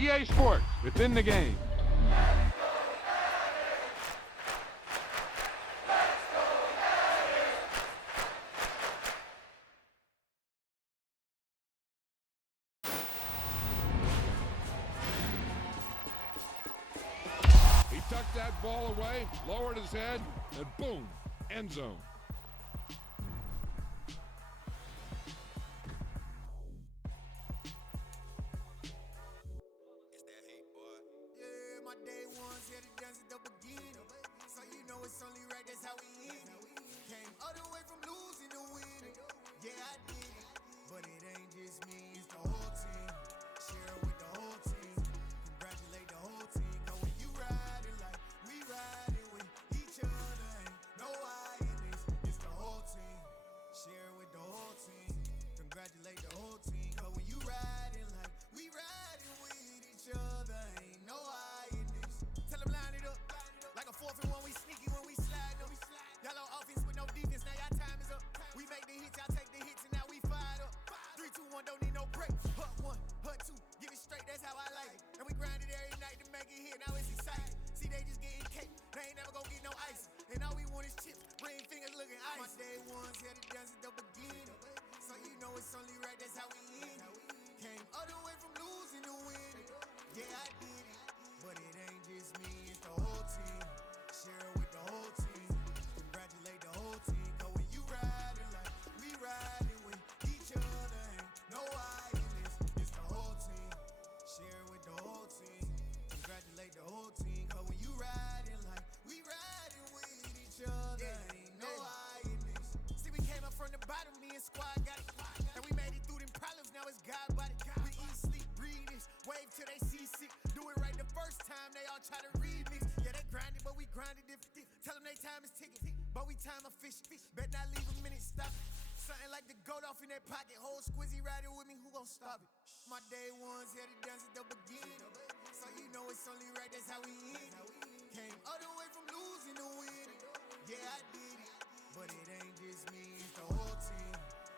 EA Sports, within the game. He tucked that ball away, lowered his head, and boom, end zone. In that pocket, whole squizzy riding with me, who gon' stop it? My day ones here to dance at the beginning, so you know it's only right, that's how we end. Came all the way from losing to winning, yeah I did it, but it ain't just me, it's the whole team.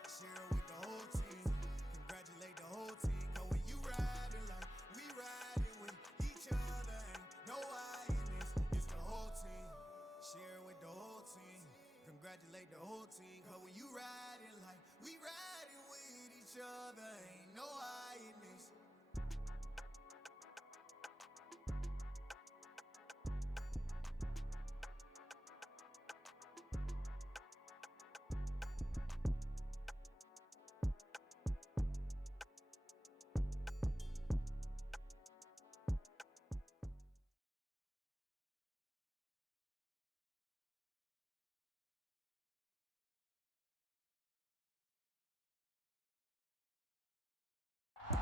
Share it with the whole team, congratulate the whole team, cause when you riding like we riding with each other, ain't no I in this, it's the whole team. Share it with the whole team, congratulate the whole team, cause when you riding like we riding with each other, ain't no I in this.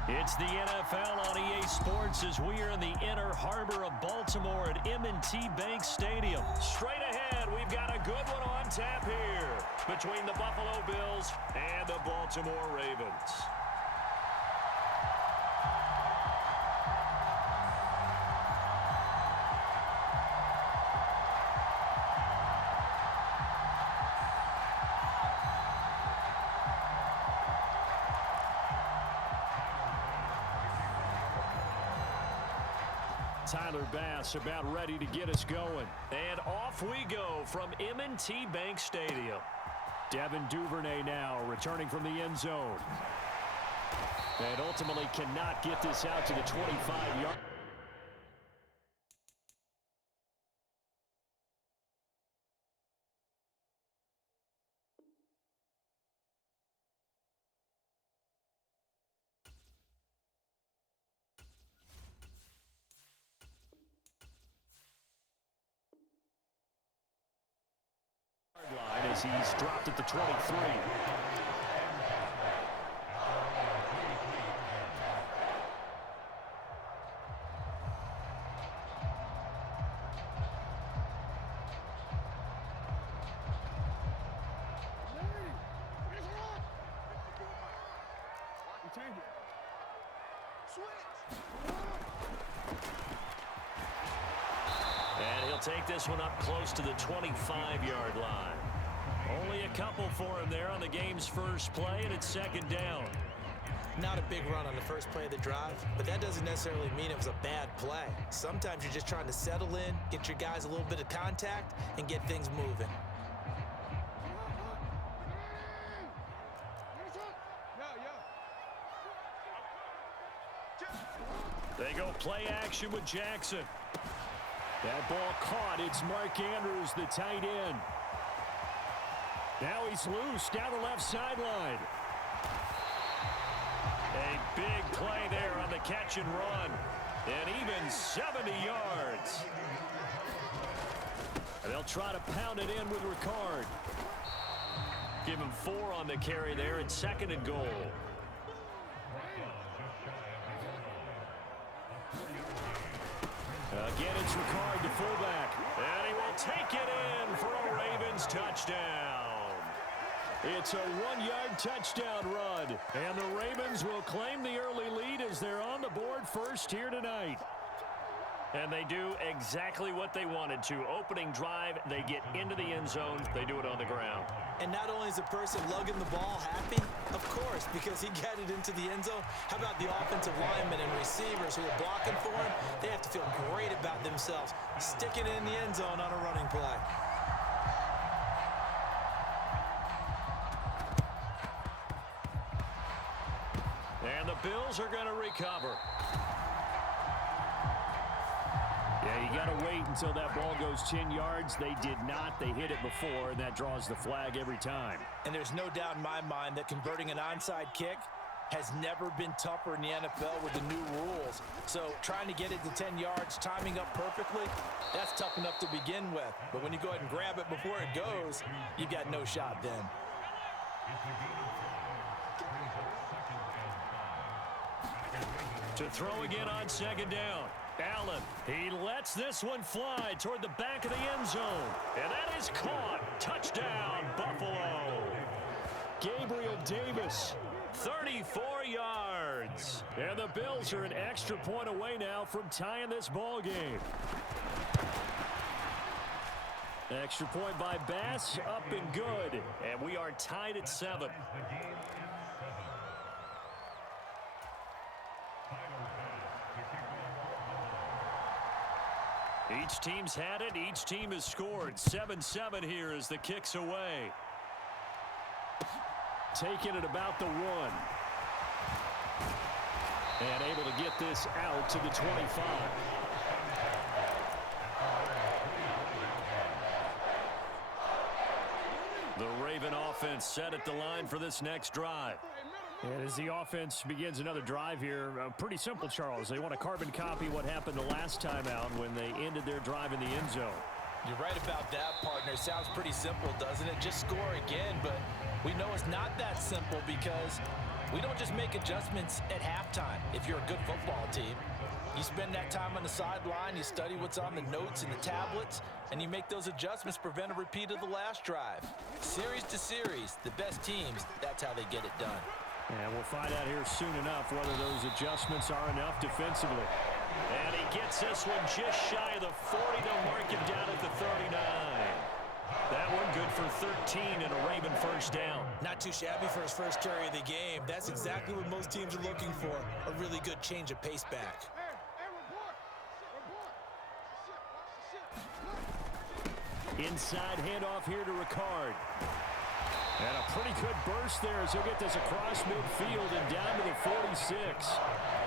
It's the NFL on EA Sports as we are in the inner harbor of Baltimore at M&T Bank Stadium. Straight ahead, we've got a good one on tap here between the Buffalo Bills and the Baltimore Ravens. Tyler Bass about ready to get us going. And off we go from M&T Bank Stadium. Devin Duvernay now returning from the end zone. And ultimately cannot get this out to the 25-yard. Line as he's dropped at the 23. And he'll take this one up close to the 25-yard line. Only a couple for him there on the game's first play, and it's second down. Not a big run on the first play of the drive, but that doesn't necessarily mean it was a bad play. Sometimes you're just trying to settle in, get your guys a little bit of contact, and get things moving. They go play action with Jackson. That ball caught. It's Mark Andrews, the tight end. Now he's loose down the left sideline. A big play there on the catch and run. And even 70 yards. And they'll try to pound it in with Ricard. Give him 4 on the carry there at 2nd and goal. Again, it's Ricard, the fullback. And he will take it in for a Ravens touchdown. It's a 1-yard touchdown run. And the Ravens will claim the early lead as they're on the board first here tonight. And they do exactly what they wanted to. Opening drive, they get into the end zone. They do it on the ground. And not only is the person lugging the ball happy, of course, because he got it into the end zone. How about the offensive linemen and receivers who are blocking for him? They have to feel great about themselves, sticking it in the end zone on a running play. And the Bills are going to recover. Yeah, you got to wait until that ball goes 10 yards. They did not. They hit it before, and that draws the flag every time. And there's no doubt in my mind that converting an onside kick has never been tougher in the NFL with the new rules. So trying to get it to 10 yards, timing up perfectly, that's tough enough to begin with. But when you go ahead and grab it before it goes, you've got no shot then. To throw again on 2nd down. Allen, he lets this one fly toward the back of the end zone. And that is caught. Touchdown, Buffalo. Gabriel Davis, 34 yards. And the Bills are an extra point away now from tying this ball game. Extra point by Bass, up and good. And we are tied at 7. Each team's had it. Each team has scored. 7-7 here as the kick's away. Taking it about the 1. And able to get this out to the 25. The Raven offense set at the line for this next drive. And as the offense begins another drive here, pretty simple, Charles. They want to carbon copy what happened the last time out when they ended their drive in the end zone. You're right about that, partner. Sounds pretty simple, doesn't it? Just score again, but we know it's not that simple because we don't just make adjustments at halftime. If you're a good football team, you spend that time on the sideline, you study what's on the notes and the tablets, and you make those adjustments, prevent a repeat of the last drive. Series to series, the best teams, that's how they get it done. And we'll find out here soon enough whether those adjustments are enough defensively. And he gets this one just shy of the 40 to mark him down at the 39. That one good for 13 and a Raven first down. Not too shabby for his first carry of the game. That's exactly what most teams are looking for, a really good change of pace back. Inside handoff here to Ricard. And a pretty good burst there as he'll get this across midfield and down to the 46.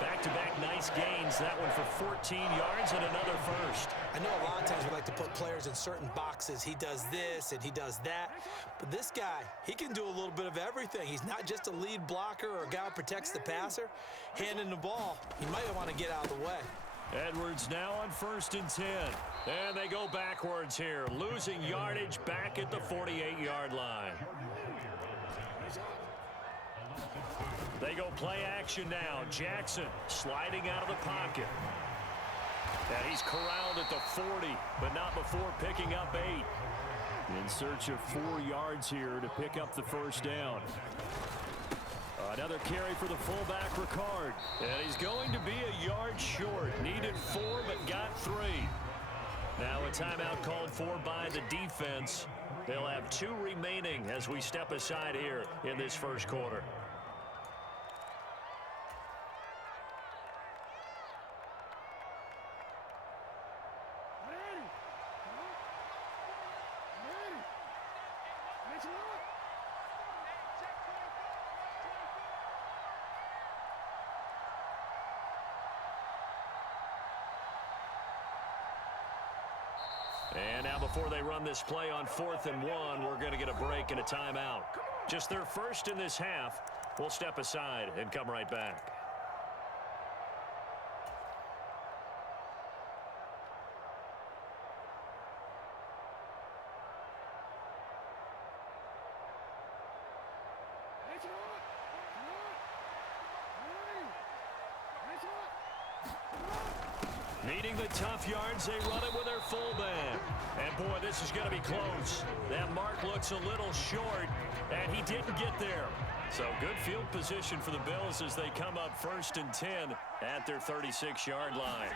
Back-to-back nice gains. That one for 14 yards and another first. I know a lot of times we like to put players in certain boxes. He does this and he does that. But this guy, he can do a little bit of everything. He's not just a lead blocker or a guy who protects the passer. Handing the ball, he might want to get out of the way. Edwards now on 1st and 10. And they go backwards here. Losing yardage back at the 48-yard line. They go play action now. Jackson sliding out of the pocket. And he's corralled at the 40, but not before picking up 8. In search of 4 yards here to pick up the first down. Another carry for the fullback, Ricard. And he's going to be a yard short. Needed 4, but got 3. Now a timeout called for by the defense. They'll have 2 remaining as we step aside here in this first quarter. And now before they run this play on 4th and 1, we're going to get a break and a timeout. Just their first in this half. We'll step aside and come right back. Needing the tough yards, they run it with their fullback. And, boy, this is going to be close. That mark looks a little short, and he didn't get there. So good field position for the Bills as they come up 1st and 10 at their 36-yard line.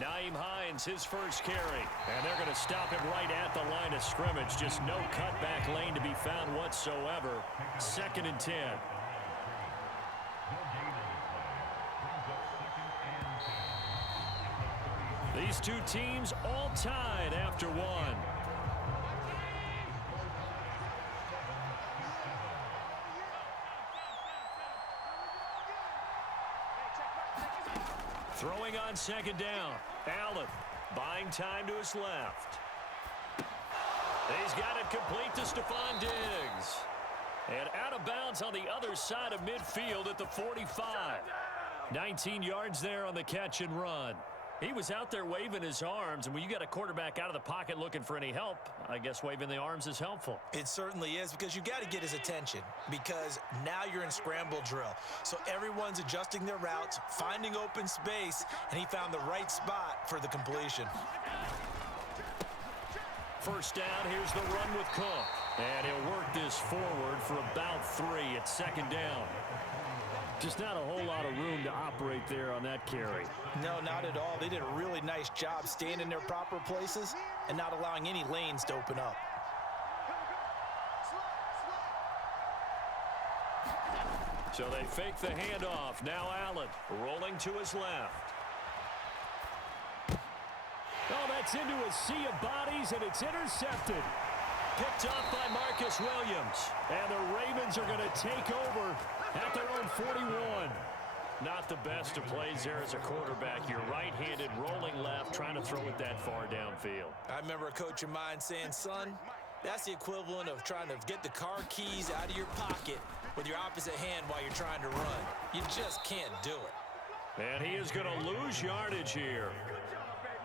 Naeem Hines, his first carry. And they're going to stop him right at the line of scrimmage. Just no cutback lane to be found whatsoever. 2nd and 10. These two teams all tied after one. Throwing on 2nd down. Allen buying time to his left. He's got it complete to Stephon Diggs. And out of bounds on the other side of midfield at the 45. 19 yards there on the catch and run. He was out there waving his arms, and when you got a quarterback out of the pocket looking for any help, I guess waving the arms is helpful. It certainly is, because you got to get his attention, because now you're in scramble drill. So everyone's adjusting their routes, finding open space, and he found the right spot for the completion. First down, here's the run with Cook. And he'll work this forward for about 3 at 2nd down. Just not a whole lot of room to operate there on that carry. No, not at all. They did a really nice job staying in their proper places and not allowing any lanes to open up. So they fake the handoff. Now Allen rolling to his left. Oh, that's into a sea of bodies, and it's intercepted. Picked up by Marcus Williams. And the Ravens are going to take over at their own 41. Not the best of plays there as a quarterback. You're right-handed, rolling left, trying to throw it that far downfield. I remember a coach of mine saying, son, that's the equivalent of trying to get the car keys out of your pocket with your opposite hand while you're trying to run. You just can't do it. And he is going to lose yardage here.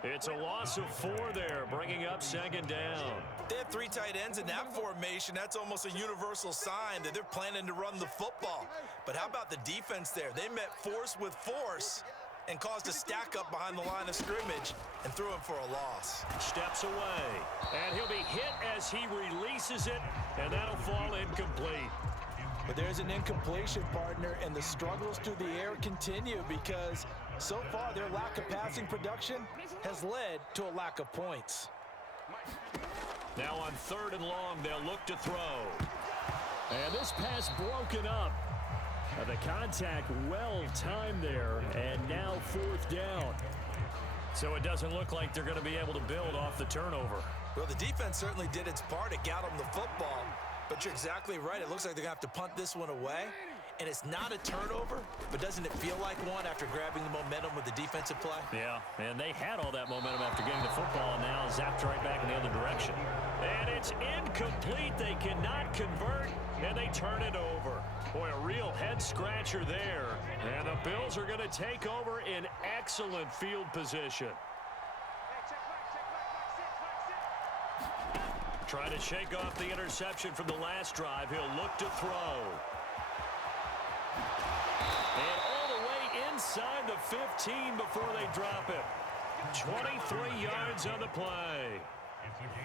It's a loss of 4 there, bringing up 2nd down. They have 3 tight ends in that formation. That's almost a universal sign that they're planning to run the football. But how about the defense there? They met force with force and caused a stack up behind the line of scrimmage and threw him for a loss. Steps away, and he'll be hit as he releases it, and that'll fall incomplete. But there's an incompletion, partner, and the struggles through the air continue because so far their lack of passing production has led to a lack of points. Now on 3rd and long, they'll look to throw. And this pass broken up. The contact well timed there, and now 4th down. So it doesn't look like they're going to be able to build off the turnover. Well, the defense certainly did its part. It got them the football. But you're exactly right. It looks like they're going to have to punt this one away. And it's not a turnover, but doesn't it feel like one after grabbing the momentum with the defensive play? Yeah, and they had all that momentum after getting the football, and now zapped right back in the other direction. And it's incomplete. They cannot convert, and they turn it over. Boy, a real head-scratcher there. And the Bills are going to take over in excellent field position. Trying to shake off the interception from the last drive. He'll look to throw. And all the way inside the 15 before they drop it. 23 yards on the play.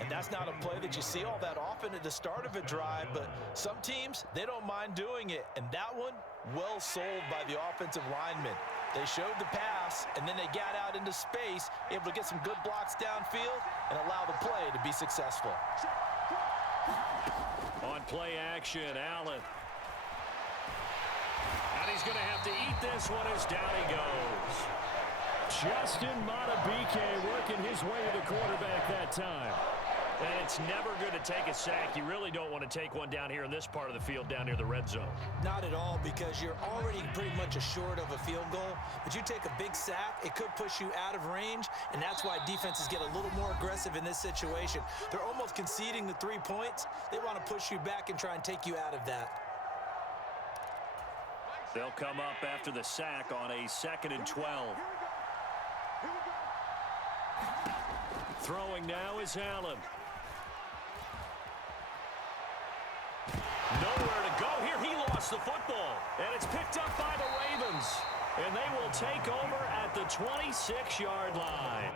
And that's not a play that you see all that often at the start of a drive, but some teams, they don't mind doing it. And that one, well sold by the offensive lineman. They showed the pass, and then they got out into space, able to get some good blocks downfield and allow the play to be successful. On play action, Allen. And he's going to have to eat this one as down he goes. Justin Matabike working his way to the quarterback that time. And it's never good to take a sack. You really don't want to take one down here in this part of the field, down near the red zone. Not at all, because you're already pretty much assured of a field goal. But you take a big sack, it could push you out of range, and that's why defenses get a little more aggressive in this situation. They're almost conceding the 3 points. They want to push you back and try and take you out of that. They'll come up after the sack on a 2nd and 12. Throwing now is Allen. Nowhere to go here. He lost the football. And it's picked up by the Ravens. And they will take over at the 26-yard line.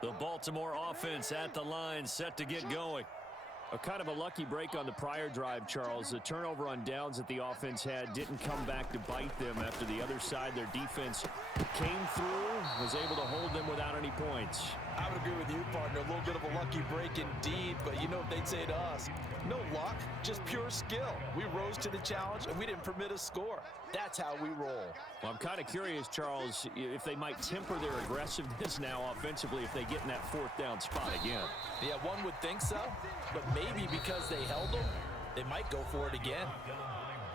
The Baltimore offense at the line, set to get going. A kind of a lucky break on the prior drive, Charles. The turnover on downs that the offense had didn't come back to bite them after the other side. Their defense came through, was able to hold them without any points. I would agree with you, partner. A little bit of a lucky break indeed, but you know what they'd say to us? No luck, just pure skill. We rose to the challenge, and we didn't permit a score. That's how we roll. Well, I'm kind of curious, Charles, if they might temper their aggressiveness now offensively if they get in that 4th down spot again. Yeah, one would think so, but maybe because they held them, they might go for it again.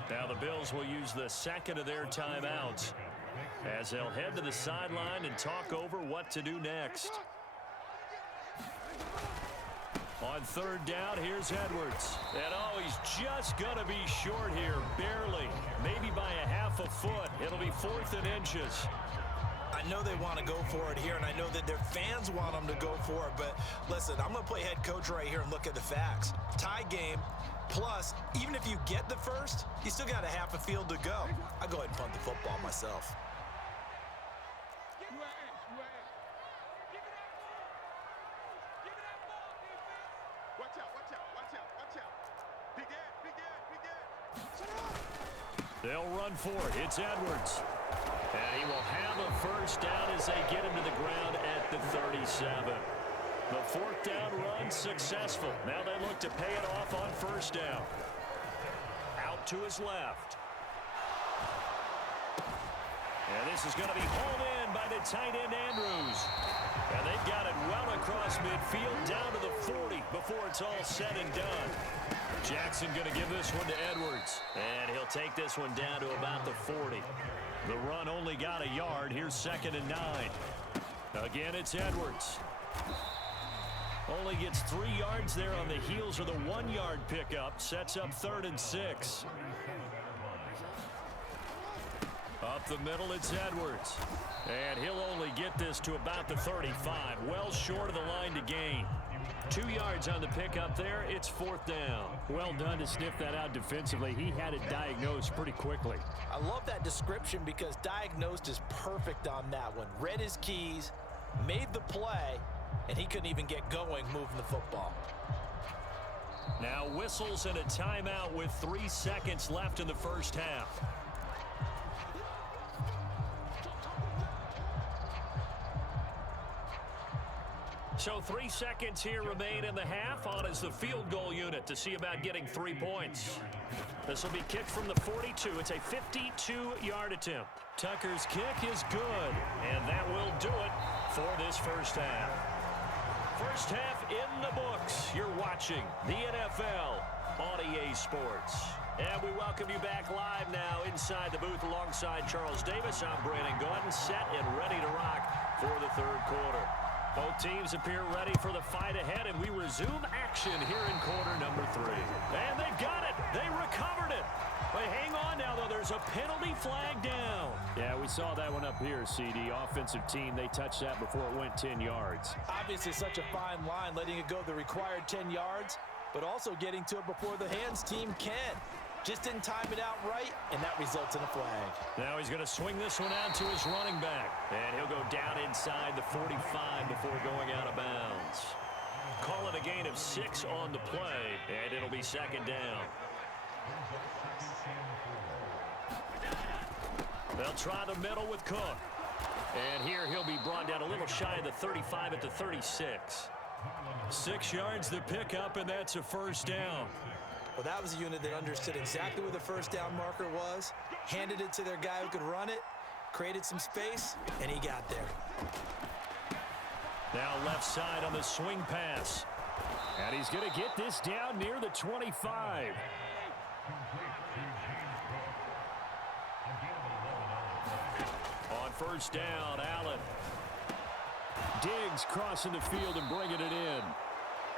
Now the Bills will use the 2nd of their timeouts as they'll head to the sideline and talk over what to do next. On 3rd down, here's Edwards. And oh, he's just going to be short here, barely. Maybe by a half a foot. It'll be 4th and inches. I know they want to go for it here, and I know that their fans want them to go for it, but listen, I'm going to play head coach right here and look at the facts. Tie game, plus, even if you get the first, you still got a half a field to go. I'll go ahead and punt the football myself. They'll run for it. It's Edwards. And he will have a first down as they get him to the ground at the 37. The 4th down run successful. Now they look to pay it off on 1st down. Out to his left. And this is going to be hauled in by the tight end Andrews. And they've got it well across midfield down to the 40 before it's all said and done. Jackson going to give this one to Edwards. And he'll take this one down to about the 40. The run only got a yard. Here's 2nd and 9. Again, it's Edwards. Only gets 3 yards there on the heels of the 1-yard pickup. Sets up 3rd and 6. Up the middle, it's Edwards. And he'll only get this to about the 35. Well short of the line to gain. 2 yards on the pickup there. It's 4th down. Well done to sniff that out defensively. He had it diagnosed pretty quickly. I love that description because diagnosed is perfect on that one. Read his keys, made the play, and he couldn't even get going moving the football. Now whistles and a timeout with 3 seconds left in the first half. So 3 seconds here remain in the half. On is the field goal unit to see about getting 3 points. This will be kicked from the 42. It's a 52-yard attempt. Tucker's kick is good, and that will do it for this first half. First half in the books. You're watching the NFL on EA Sports. And we welcome you back live now inside the booth alongside Charles Davis. I'm Brandon Gordon, set and ready to rock for the 3rd quarter. Both teams appear ready for the fight ahead, and we resume action here in quarter number 3. And they've got it. They recovered it. But hang on now, though. There's a penalty flag down. Yeah, we saw that one up here, CD. Offensive team, they touched that before it went 10 yards. Obviously such a fine line, letting it go the required 10 yards, but also getting to it before the hands team can. Just didn't time it out right, and that results in a flag. Now he's going to swing this one out to his running back. And he'll go down inside the 45 before going out of bounds. Call it a gain of 6 on the play, and it'll be 2nd down. They'll try the middle with Cook. And here he'll be brought down a little shy of the 35 at the 36. 6 yards to pick up, and that's a first down. Well, that was a unit that understood exactly where the first down marker was, handed it to their guy who could run it, created some space, and he got there. Now left side on the swing pass. And he's going to get this down near the 25. On first down, Allen. Diggs crossing the field and bringing it in.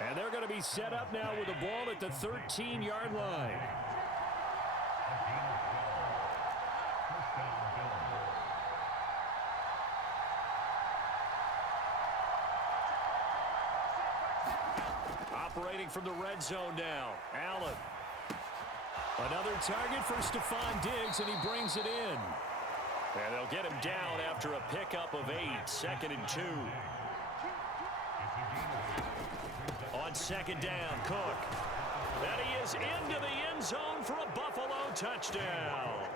And they're going to be set up now with the ball at the 13-yard line. Operating from the red zone now, Allen. Another target for Stephon Diggs, and he brings it in. And they'll get him down after a pickup of 8, 2nd and 2. On second down, Cook. And he is into the end zone for a Buffalo touchdown.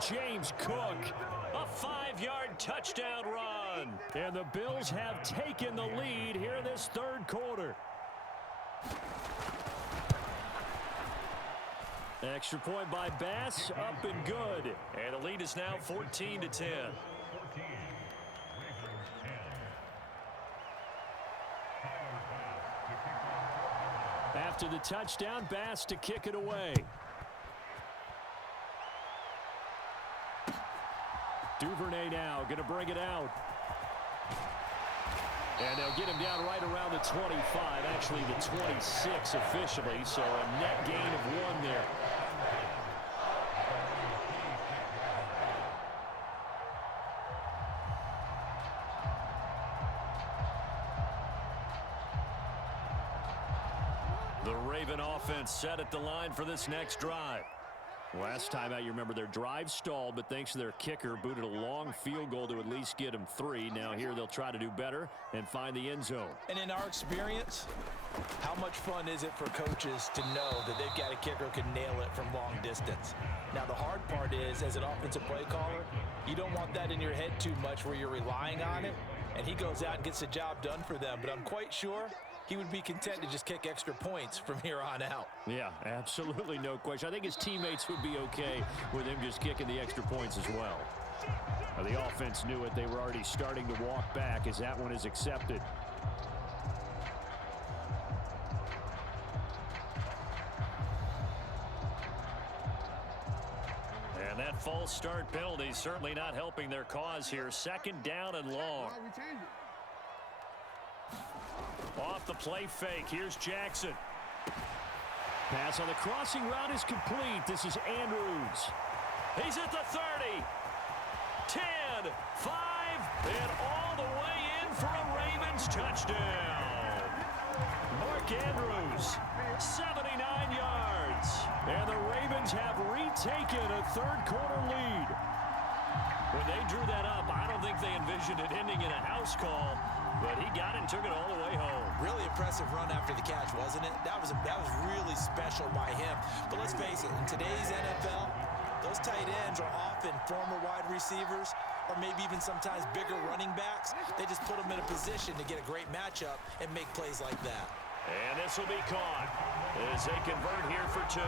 James Cook, a 5-yard touchdown run. And the Bills have taken the lead here in this third quarter. Extra point by Bass, up and good. And the lead is now 14-10. After the touchdown, Bass to kick it away. Duvernay now going to bring it out. And they'll get him down right around the 25, actually the 26 officially, so a net gain of 1 there. The Raven offense set at the line for this next drive. Last time out, you remember their drive stalled, but thanks to their kicker, booted a long field goal to at least get them 3. Now here they'll try to do better and find the end zone. And in our experience, how much fun is it for coaches to know that they've got a kicker who can nail it from long distance? Now the hard part is, as an offensive play caller, you don't want that in your head too much where you're relying on it, and he goes out and gets the job done for them. But I'm quite sure he would be content to just kick extra points from here on out. Yeah, absolutely no question. I think his teammates would be okay with him just kicking the extra points as well. Now, the offense knew it. They were already starting to walk back as that one is accepted. And that false start penalty certainly not helping their cause here. 2nd down and long. Off the play fake. Here's Jackson. Pass on the crossing route is complete. This is Andrews. He's at the 30. 10, 5, and all the way in for a Ravens touchdown. Mark Andrews, 79 yards. And the Ravens have retaken a third-quarter lead. When they drew that up, I don't think they envisioned it ending in a house call. But he got it and took it all the way home. Really impressive run after the catch, wasn't it? That was really special by him. But let's face it, in today's NFL, those tight ends are often former wide receivers or maybe even sometimes bigger running backs. They just put them in a position to get a great matchup and make plays like that. And this will be caught as they convert here for 2.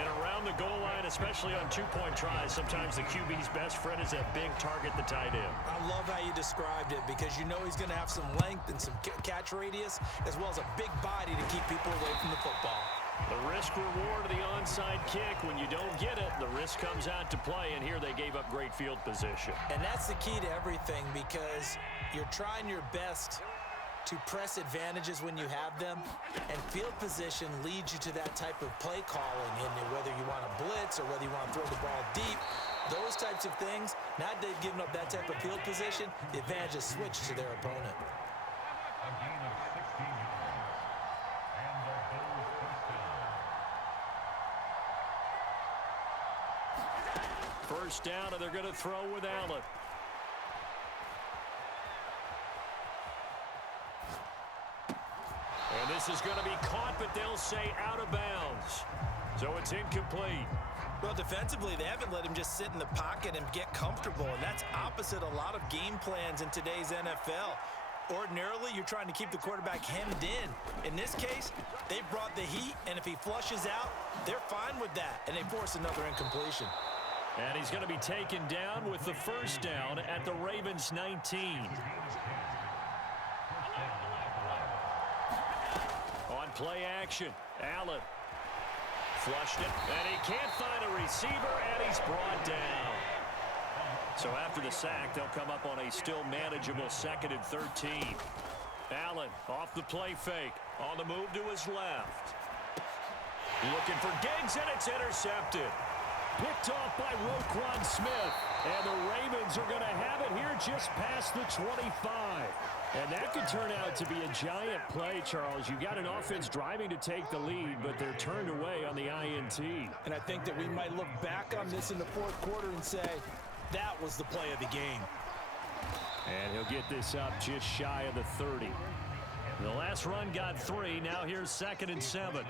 And around the goal line, especially on 2-point tries, sometimes the QB's best friend is that big target, the tight end. I love how you described it because you know he's going to have some length and some catch radius as well as a big body to keep people away from the football. The risk-reward of the onside kick, when you don't get it, the risk comes out to play, and here they gave up great field position. And that's the key to everything because you're trying your best to press advantages when you have them, and field position leads you to that type of play calling, and whether you want to blitz or whether you want to throw the ball deep, those types of things, now that they've given up that type of field position, the advantage is switched to their opponent. First down, and they're going to throw with Allen. And this is going to be caught, but they'll say out of bounds. So it's incomplete. Well, defensively, they haven't let him just sit in the pocket and get comfortable, and that's opposite a lot of game plans in today's NFL. Ordinarily, you're trying to keep the quarterback hemmed in. In this case, they brought the heat, and if he flushes out, they're fine with that, and they force another incompletion. And he's going to be taken down with the first down at the Ravens 19. On play action, Allen flushed it, and he can't find a receiver, and he's brought down. So after the sack, they'll come up on a still manageable 2nd and 13. Allen off the play fake, on the move to his left. Looking for Diggs, and it's intercepted. Picked off by Roquan Smith. And the Ravens are going to have it here just past the 25. And that could turn out to be a giant play, Charles. You've got an offense driving to take the lead, but they're turned away on the INT. And I think that we might look back on this in the fourth quarter and say, that was the play of the game. And he'll get this up just shy of the 30. The last run got 3. Now here's 2nd and 7.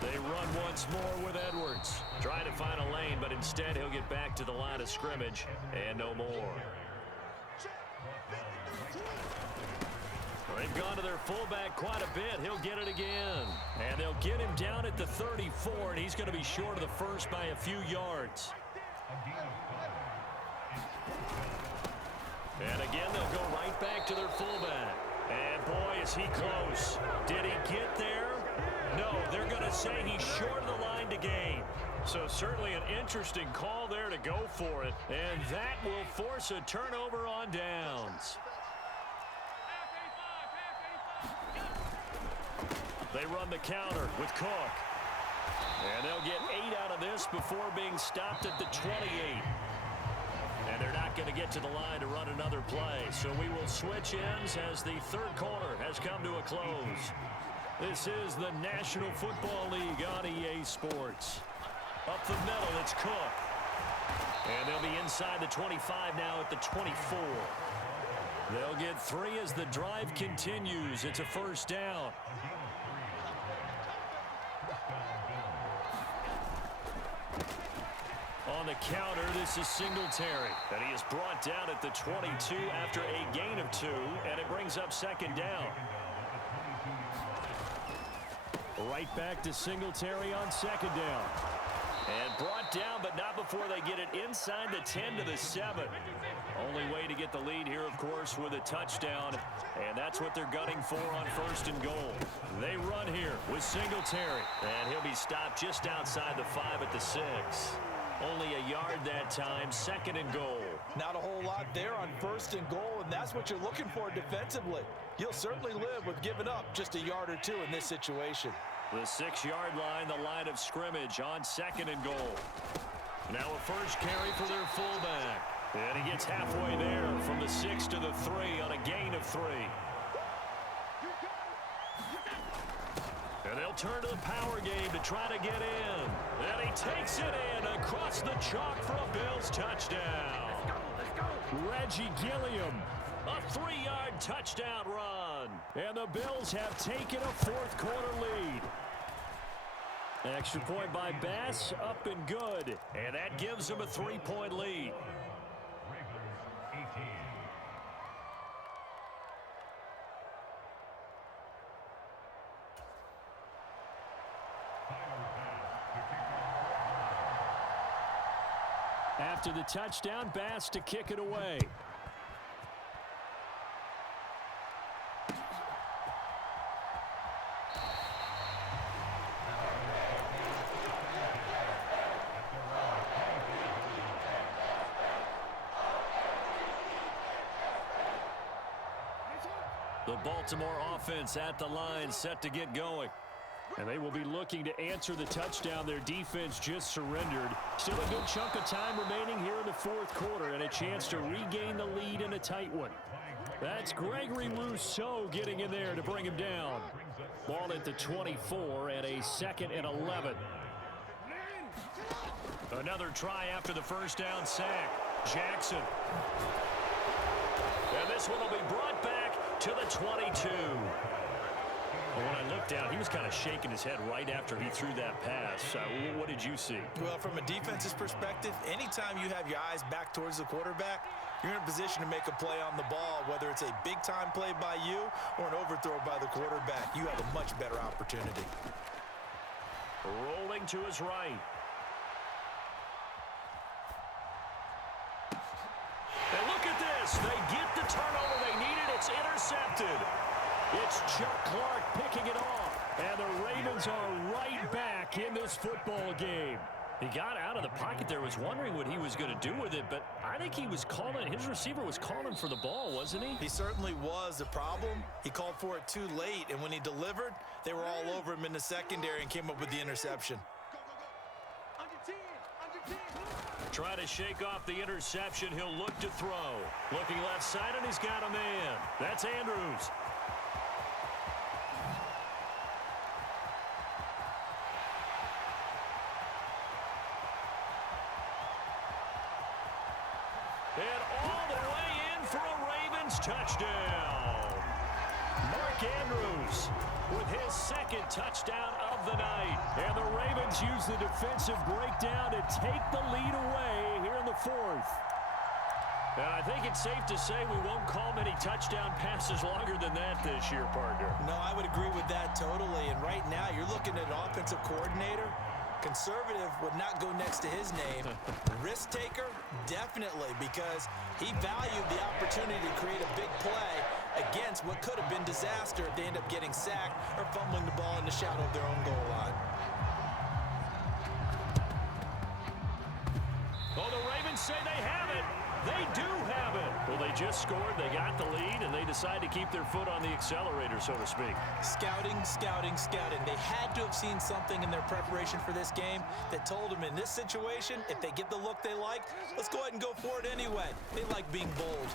They run once more with Edwards. Trying to find a lane, but instead he'll get back to the line of scrimmage and no more. They've gone to their fullback quite a bit. He'll get it again. And they'll get him down at the 34, and he's going to be short of the first by a few yards. And again, they'll go right back to their fullback. And boy, is he close. Did he get there? No, they're going to say he's short of the line to gain. So certainly an interesting call there to go for it. And that will force a turnover on downs. They run the counter with Cook. And they'll get 8 out of this before being stopped at the 28. And they're not going to get to the line to run another play. So we will switch ends as the third quarter has come to a close. This is the National Football League on EA Sports. Up the middle, it's Cook. And they'll be inside the 25 now at the 24. They'll get 3 as the drive continues. It's a first down. On the counter, this is Singletary. And he is brought down at the 22 after a gain of 2, and it brings up 2nd down. Right back to Singletary on 2nd down. And brought down, but not before they get it inside the 10 to the 7. Only way to get the lead here, of course, with a touchdown. And that's what they're gunning for on 1st and goal. They run here with Singletary. And he'll be stopped just outside the 5 at the 6. Only a yard that time, 2nd and goal. Not a whole lot there on 1st and goal, and that's what you're looking for defensively. You'll certainly live with giving up just a yard or 2 in this situation. The 6-yard line, the line of scrimmage on 2nd and goal. Now a first carry for their fullback. And he gets halfway there from the 6 to the 3 on a gain of 3. And they'll turn to the power game to try to get in. And he takes it in across the chalk for a Bills touchdown. Reggie Gilliam, a 3-yard touchdown run. And the Bills have taken a fourth quarter lead. Extra point by Bass, up and good. And that gives them a 3-point lead. After the touchdown, Bass to kick it away. The Baltimore offense at the line, set to get going. And they will be looking to answer the touchdown their defense just surrendered. Still a good chunk of time remaining here in the fourth quarter and a chance to regain the lead in a tight one. That's Gregory Rousseau getting in there to bring him down. Ball at the 24 and a 2nd and 11. Another try after the first down sack. Jackson. And this one will be brought back to the 22. Well, when I looked down, he was kind of shaking his head right after he threw that pass. What did you see? Well, from a defense's perspective, anytime you have your eyes back towards the quarterback, you're in a position to make a play on the ball, whether it's a big-time play by you or an overthrow by the quarterback. You have a much better opportunity. Rolling to his right. And look at this. They get the turnover they needed. It's intercepted. It's Chuck Clark picking it off. And the Ravens are right back in this football game. He got out of the pocket there, was wondering what he was going to do with it, but I think he was calling, his receiver was calling for the ball, wasn't he? He certainly was. The problem, he called for it too late, and when he delivered, they were all over him in the secondary and came up with the interception. Try to shake off the interception. He'll look to throw. Looking left side, and he's got a man. That's Andrews. And all the way in for a Ravens touchdown. Mark Andrews with his second touchdown of the night. And the Ravens use the defensive breakdown to take the lead away here in the fourth. And I think it's safe to say we won't call many touchdown passes longer than that this year, partner. No, I would agree with that totally. And right now, you're looking at an offensive coordinator. Conservative would not go next to his name. Risk taker, definitely, because he valued the opportunity to create a big play against what could have been disaster if they end up getting sacked or fumbling the ball in the shadow of their own goal line. Oh, the Ravens say they have it. They do have it. Well, they just scored, they got the lead, and they decide to keep their foot on the accelerator, so to speak. Scouting, scouting, scouting. They had to have seen something in their preparation for this game that told them in this situation, if they get the look they like, let's go ahead and go for it anyway. They like being bold.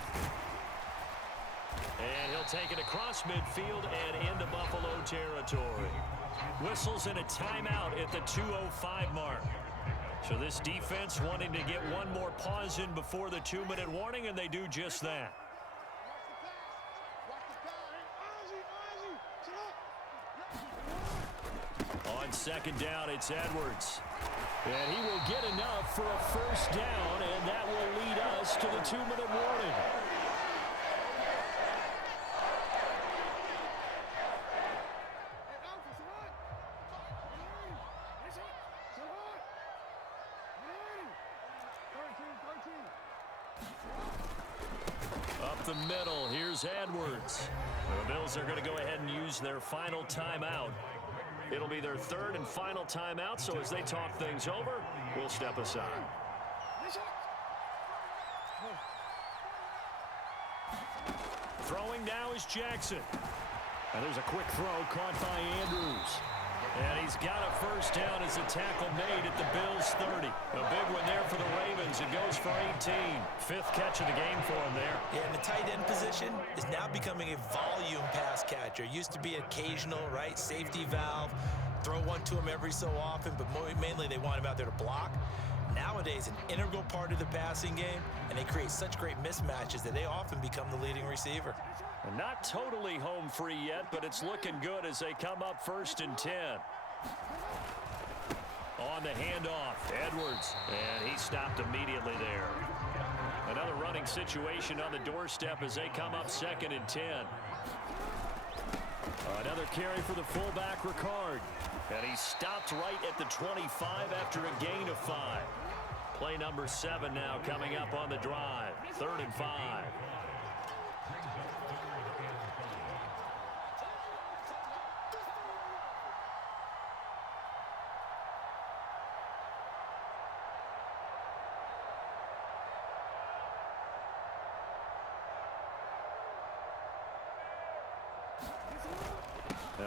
And he'll take it across midfield and into Buffalo territory. Whistles and a timeout at the 2:05 mark. So this defense wanting to get one more pause in before the 2-minute warning, and they do just that. On second down, it's Edwards. And he will get enough for a first down, and that will lead us to the 2-minute warning. Up the middle, here's Edwards. The Bills are going to go ahead and use their final timeout. It'll be their third and final timeout, so as they talk things over, we'll step aside. Throwing now is Jackson. And there's a quick throw caught by Andrews. And he's got a first down as a tackle made at the Bills' 30. A big one there for the Ravens. It goes for 18. Fifth catch of the game for him there. Yeah, and the tight end position is now becoming a volume pass catcher. Used to be occasional, right? Safety valve. Throw one to him every so often, but mainly they want him out there to block. Nowadays, an integral part of the passing game, and they create such great mismatches that they often become the leading receiver. And not totally home free yet, but it's looking good as they come up 1st and 10. On the handoff, Edwards, and he stopped immediately there. Another running situation on the doorstep as they come up 2nd and 10. Another carry for the fullback, Ricard. And he stopped right at the 25 after a gain of 5. Play number 7 now coming up on the drive. 3rd and 5.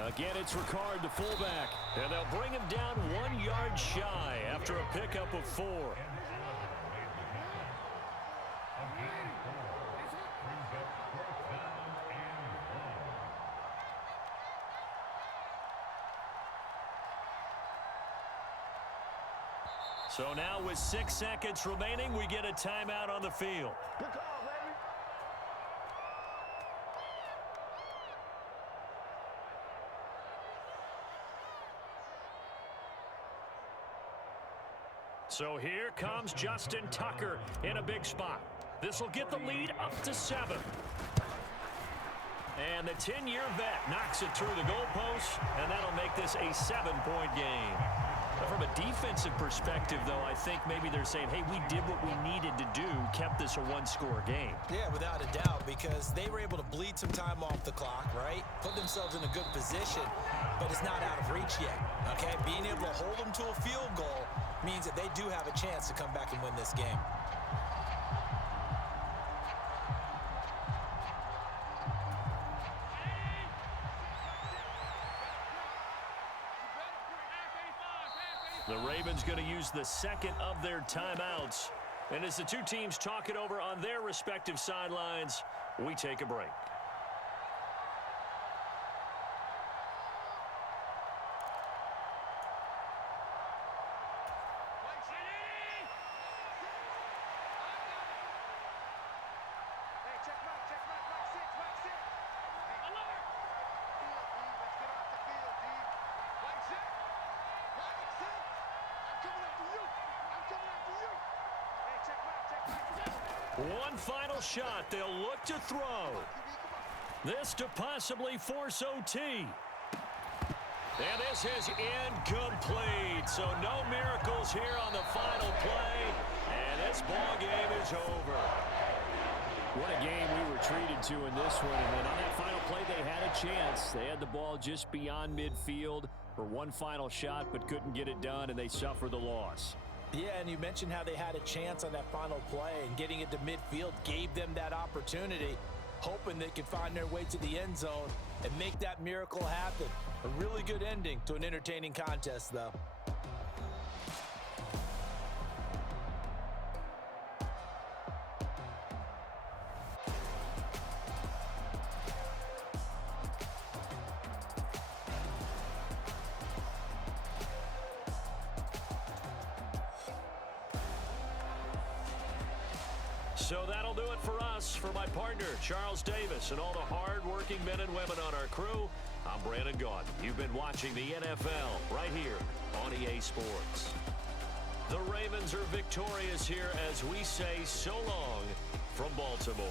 Again, it's Ricard, the fullback, and they'll bring him down 1 yard shy after a pickup of 4. So now with 6 seconds remaining, we get a timeout on the field. So here comes Justin Tucker in a big spot. This will get the lead up to 7. And the 10-year vet knocks it through the goalpost, and that'll make this a 7-point game. But from a defensive perspective, though, I think maybe they're saying, hey, we did what we needed to do, kept this a one-score game. Yeah, without a doubt, because they were able to bleed some time off the clock, right? Put themselves in a good position, but it's not out of reach yet, okay? Being able to hold them to a field goal means that they do have a chance to come back and win this game. The Ravens going to use the second of their timeouts. And as the two teams talk it over on their respective sidelines, we take a break. One final shot they'll look to throw. This to possibly force OT. And this is incomplete. So no miracles here on the final play. And this ball game is over. What a game we were treated to in this one. And then on that final play, they had a chance. They had the ball just beyond midfield for one final shot, but couldn't get it done, and they suffer the loss. Yeah, and you mentioned how they had a chance on that final play, and getting it to midfield gave them that opportunity, hoping they could find their way to the end zone and make that miracle happen. A really good ending to an entertaining contest, though. So that'll do it for us. For my partner, Charles Davis, and all the hard-working men and women on our crew, I'm Brandon Gaudin. You've been watching the NFL right here on EA Sports. The Ravens are victorious here as we say so long from Baltimore.